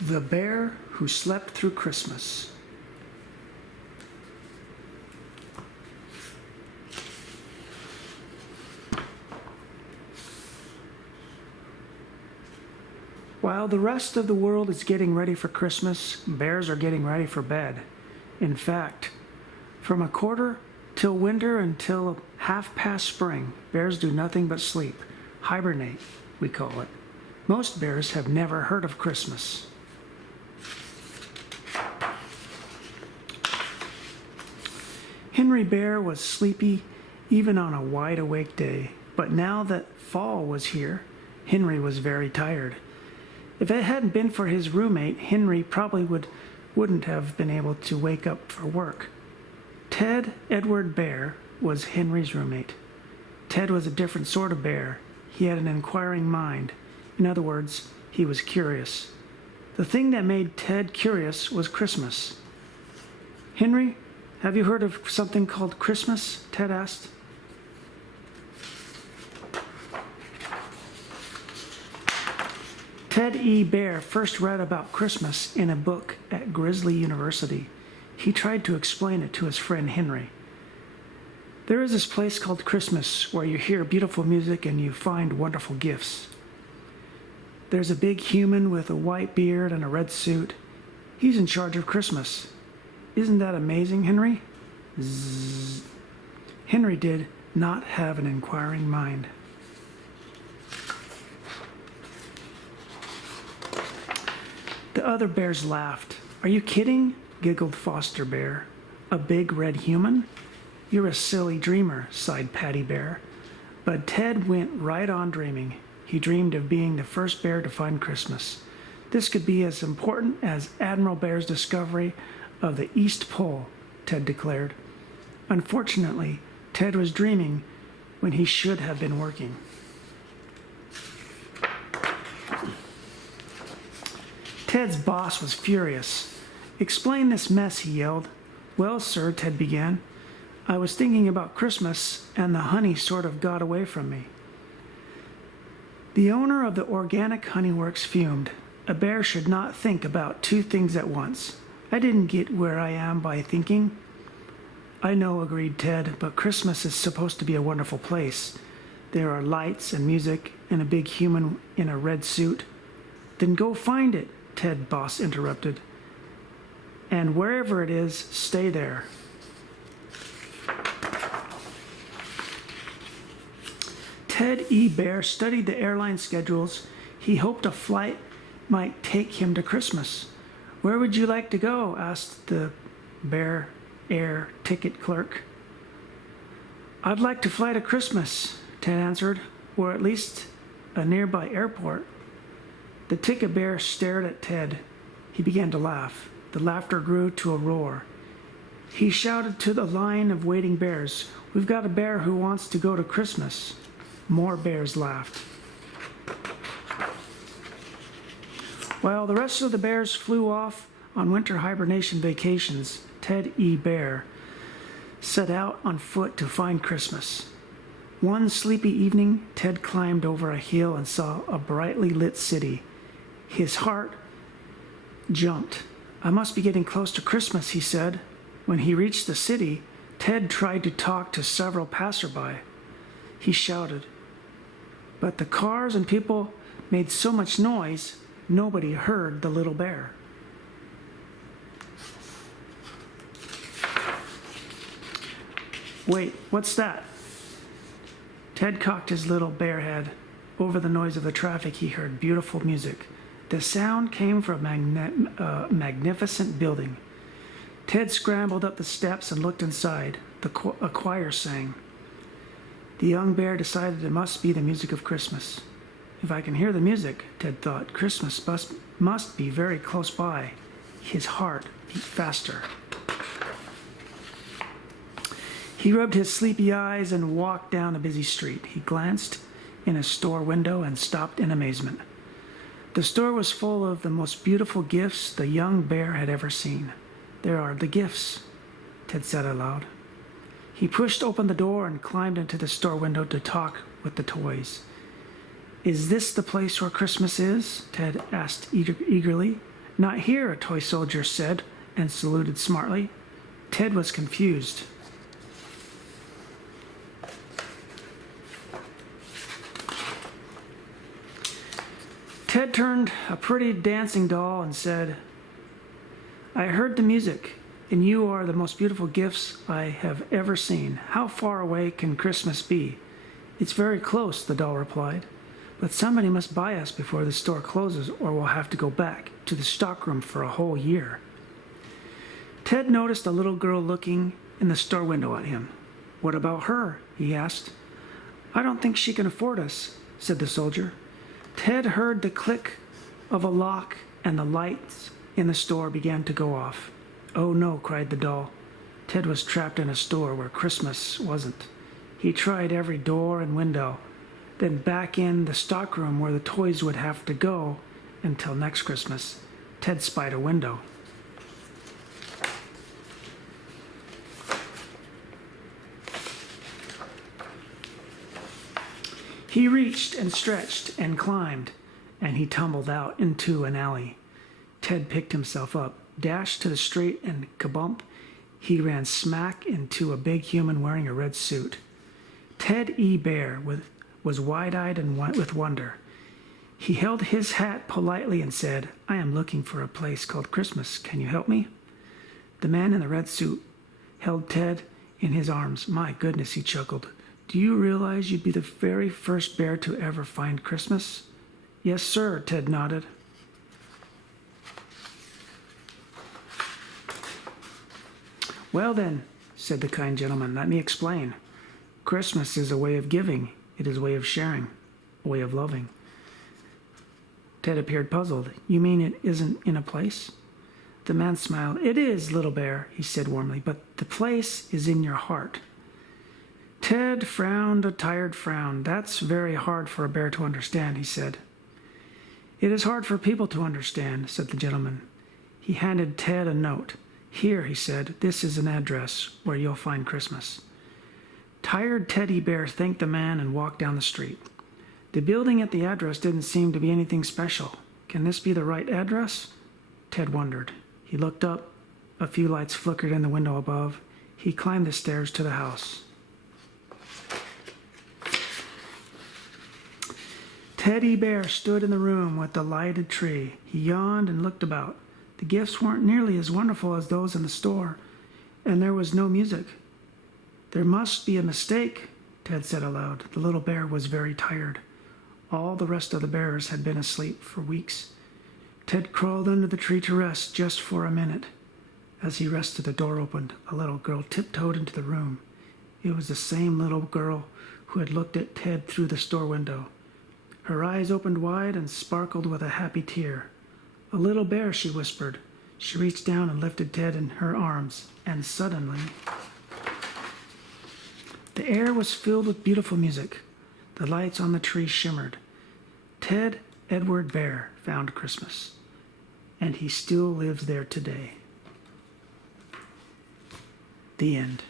The Bear Who Slept Through Christmas. While the rest of the world is getting ready for Christmas, bears are getting ready for bed. In fact, from a quarter till winter until half past spring, bears do nothing but sleep. Hibernate, we call it. Most bears have never heard of Christmas. Henry Bear was sleepy even on a wide-awake day, but now that fall was here, Henry was very tired. If it hadn't been for his roommate, Henry probably wouldn't have been able to wake up for work. Ted Edward Bear was Henry's roommate. Ted was a different sort of bear. He had an inquiring mind. In other words, he was curious. The thing that made Ted curious was Christmas. "Henry, have you heard of something called Christmas?" Ted asked. Ted E. Bear first read about Christmas in a book at Grizzly University. He tried to explain it to his friend Henry. "There is this place called Christmas where you hear beautiful music and you find wonderful gifts. There's a big human with a white beard and a red suit. He's in charge of Christmas. Isn't that amazing, Henry?" Zzz. Henry did not have an inquiring mind. The other bears laughed. "Are you kidding?" giggled Foster Bear. "A big red human? You're a silly dreamer," sighed Patty Bear. But Ted went right on dreaming. He dreamed of being the first bear to find Christmas. This could be as important as Admiral Bear's discovery of the East Pole, Ted declared. Unfortunately, Ted was dreaming when he should have been working. Ted's boss was furious. "Explain this mess," he yelled. "Well, sir," Ted began, "I was thinking about Christmas and the honey sort of got away from me." The owner of the organic honey works fumed. "A bear should not think about two things at once. I didn't get where I am by thinking." "I know," agreed Ted, "but Christmas is supposed to be a wonderful place. There are lights and music and a big human in a red suit." "Then go find it," Ted boss interrupted. "And wherever it is, stay there." Ted E. Bear studied the airline schedules. He hoped a flight might take him to Christmas. "Where would you like to go?" asked the Bear Air ticket clerk. "I'd like to fly to Christmas," Ted answered, "or at least a nearby airport." The ticket bear stared at Ted. He began to laugh. The laughter grew to a roar. He shouted to the line of waiting bears, "We've got a bear who wants to go to Christmas." More bears laughed. While the rest of the bears flew off on winter hibernation vacations, Ted E. Bear set out on foot to find Christmas. One sleepy evening, Ted climbed over a hill and saw a brightly lit city. His heart jumped. "I must be getting close to Christmas," he said. When he reached the city, Ted tried to talk to several passerby. He shouted, but the cars and people made so much noise, nobody heard the little bear. "Wait, what's that?" Ted cocked his little bear head. Over the noise of the traffic, he heard beautiful music. The sound came from a magnificent building. Ted scrambled up the steps and looked inside. A choir sang. The young bear decided it must be the music of Christmas. "If I can hear the music," Ted thought, "Christmas must be very close by." His heart beat faster. He rubbed his sleepy eyes and walked down a busy street. He glanced in a store window and stopped in amazement. The store was full of the most beautiful gifts the young bear had ever seen. "There are the gifts," Ted said aloud. He pushed open the door and climbed into the store window to talk with the toys. "Is this the place where Christmas is?" Ted asked eagerly. "Not here," a toy soldier said, and saluted smartly. Ted was confused. Ted turned a pretty dancing doll and said, "I heard the music, and you are the most beautiful gifts I have ever seen. How far away can Christmas be?" "It's very close," the doll replied. "But somebody must buy us before the store closes, or we'll have to go back to the stockroom for a whole year." Ted noticed a little girl looking in the store window at him. "What about her?" he asked. "I don't think she can afford us," said the soldier. Ted heard the click of a lock, and the lights in the store began to go off. "Oh no," cried the doll. Ted was trapped in a store where Christmas wasn't. He tried every door and window, then back in the stockroom where the toys would have to go until next Christmas. Ted spied a window. He reached and stretched and climbed, and he tumbled out into an alley. Ted picked himself up, dashed to the street, and kabump, he ran smack into a big human wearing a red suit. Ted E. Bear was wide-eyed and with wonder. He held his hat politely and said, "I am looking for a place called Christmas. Can you help me?" The man in the red suit held Ted in his arms. "My goodness," he chuckled. "Do you realize you'd be the very first bear to ever find Christmas?" "Yes, sir," Ted nodded. "Well then," said the kind gentleman, "let me explain. Christmas is a way of giving. It is a way of sharing, a way of loving." Ted appeared puzzled. "You mean it isn't in a place?" The man smiled. "It is, little bear," he said warmly, "but the place is in your heart." Ted frowned a tired frown. "That's very hard for a bear to understand," he said. "It is hard for people to understand," said the gentleman. He handed Ted a note. "Here," he said, "this is an address where you'll find Christmas." Tired Teddy Bear thanked the man and walked down the street. The building at the address didn't seem to be anything special. Can this be the right address? Ted wondered. He looked up. A few lights flickered in the window above. He climbed the stairs to the house. Teddy Bear stood in the room with the lighted tree. He yawned and looked about. The gifts weren't nearly as wonderful as those in the store, and there was no music. "There must be a mistake," Ted said aloud. The little bear was very tired. All the rest of the bears had been asleep for weeks. Ted crawled under the tree to rest just for a minute. As he rested, the door opened. A little girl tiptoed into the room. It was the same little girl who had looked at Ted through the store window. Her eyes opened wide and sparkled with a happy tear. "A little bear," she whispered. She reached down and lifted Ted in her arms, and suddenly the air was filled with beautiful music. The lights on the tree shimmered. Ted Edward Bear found Christmas, and he still lives there today. The end.